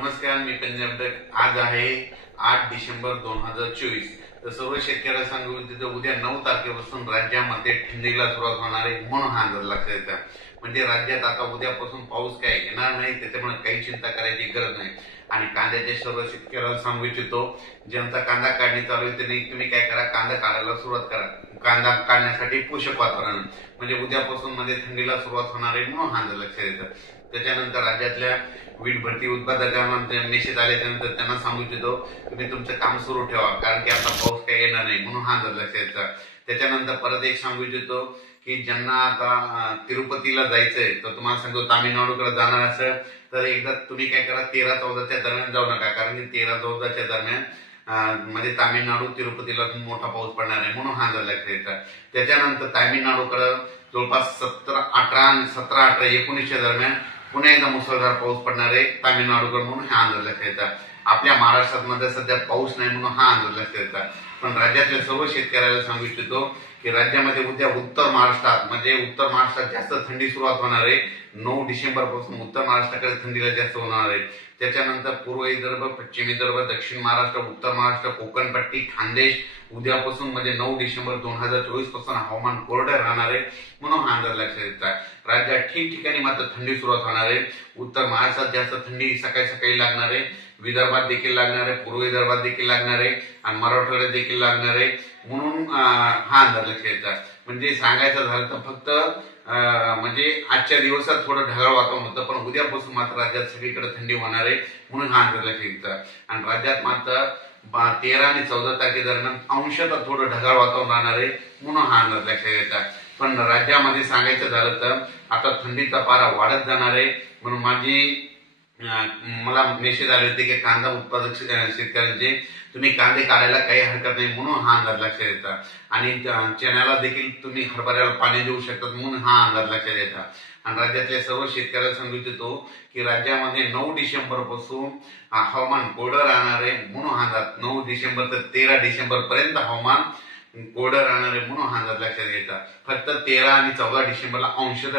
नमस्कार, मी पंजाब. आज आहे 8 डिसेंबर 2024. तर सर्व शेतकऱ्यांना सांगू इच्छितो, उद्या 9 तारखेपासून राज्यामध्ये थंडीला सुरुवात होणार आहे, म्हणून हा अंदाज लक्षात येतो. म्हणजे राज्यात आता उद्यापासून पाऊस काय येणार नाही, त्याच्यामुळे काही चिंता करायची गरज नाही. आणि कांद्याच्या सर्व शेतकऱ्यांना सांगू इच्छितो, ज्यांचा कांदा काढणी चालू आहे त्यांनी तुम्ही काय करा, कांदा काढायला सुरुवात करा. कांदा काढण्यासाठी पोषक वातावरण म्हणजे उद्यापासून मध्ये थंडीला सुरुवात होणार आहे, म्हणून हा अंदाज लक्षात येतो. त्याच्यानंतर राज्यातल्या वीट भरती उत्पादकांना मेसेज आल्याच्यानंतर त्यांना सांगू इच्छितो, तुम्ही तुमचं काम सुरू ठेवा, कारण की आता पाऊस काही येणार नाही, म्हणून हा अंदाज लक्षात येतो. त्याच्यानंतर परत एक सांगू इच्छितो की ज्यांना आता तिरुपतीला जायचंय तर तुम्हाला सांगतो, तामिळनाडूकडे जाणार असेल तर एकदा तुम्ही काय करा, 13-14च्या दरम्यान जाऊ नका, कारण की 13-14च्या दरम्यान म्हणजे तामिळनाडू तिरुपतीला मोठा पाऊस पडणार आहे, म्हणून हा अंदाज लक्षात येतो. त्याच्यानंतर तामिळनाडूकडे जवळपास 17-18 दरम्यान पुन्हा एकदा मुसळधार पाऊस पडणार आहे तामिळनाडूकडे, म्हणून हा अंदाज लक्षात येतो. आपल्या महाराष्ट्रात मध्ये सध्या पाऊस नाही, म्हणून हा अंदाज लक्षात येतो. पण राज्यातल्या सर्व शेतकऱ्याला सांगू इच्छितो की राज्यामध्ये उद्या उत्तर महाराष्ट्रात जास्त थंडी सुरुवात होणार आहे. 9 डिसेंबर पासून उत्तर महाराष्ट्राकडे थंडीला जास्त होणार आहे. त्याच्यानंतर पूर्व विदर्भ, पश्चिम विदर्भ, दक्षिण महाराष्ट्र, उत्तर महाराष्ट्र, कोकणपट्टी, खानदेश उद्यापासून म्हणजे 9 डिसेंबर 2024 पासून हवामान कोरडं राहणार आहे, म्हणून हा अंदाज लक्षात येतो. राज्यात ठिकठिकाणी मात्र थंडी सुरुवात होणार आहे. उत्तर महाराष्ट्रात जास्त थंडी सकाळी लागणार आहे, विदर्भात देखील लागणार आहे, पूर्व विदर्भात देखील लागणार आहे आणि मराठवाड्यात देखील लागणार आहे, म्हणून हा अंदाज लक्षात येतो. म्हणजे सांगायचं झालं तर फक्त म्हणजे आजच्या दिवसात थोडं ढगाळ वातावरण होतं, पण उद्यापासून मात्र राज्यात सगळीकडे थंडी होणार आहे, म्हणून हा अंदाज लक्षात येतो. आणि राज्यात मात्र 13 आणि 14 तारखेदरम्यान अंशतः थोडं ढगाळ वातावरण राहणार आहे, म्हणून हा अंदाज लक्षात येतो. पण राज्यामध्ये सांगायचं झालं तर आता थंडीचा पारा वाढत जाणार आहे, म्हणून मला मेसेज आले होते की कांदा उत्पादक शेतकऱ्यांचे तुम्ही कांदे काढायला काही हरकत नाही, म्हणून हा अंदाज लक्षात येतो. आणि चण्याला देखील तुम्ही हरभऱ्याला पाणी देऊ शकतात, म्हणून हा अंदाज लक्षात येतो. आणि राज्यातल्या सर्व शेतकऱ्याला सांगू इच्छितो की राज्यामध्ये 9 डिसेंबर पासून हवामान कोरडं राहणार आहे, म्हणून हा अंदाज 9 डिसेंबर ते 13 डिसेंबर पर्यंत हवामान कोरडं राहणार आहे, म्हणून हा अंदाज लक्षात येतो. फक्त 13 आणि 14 डिसेंबरला अंशतः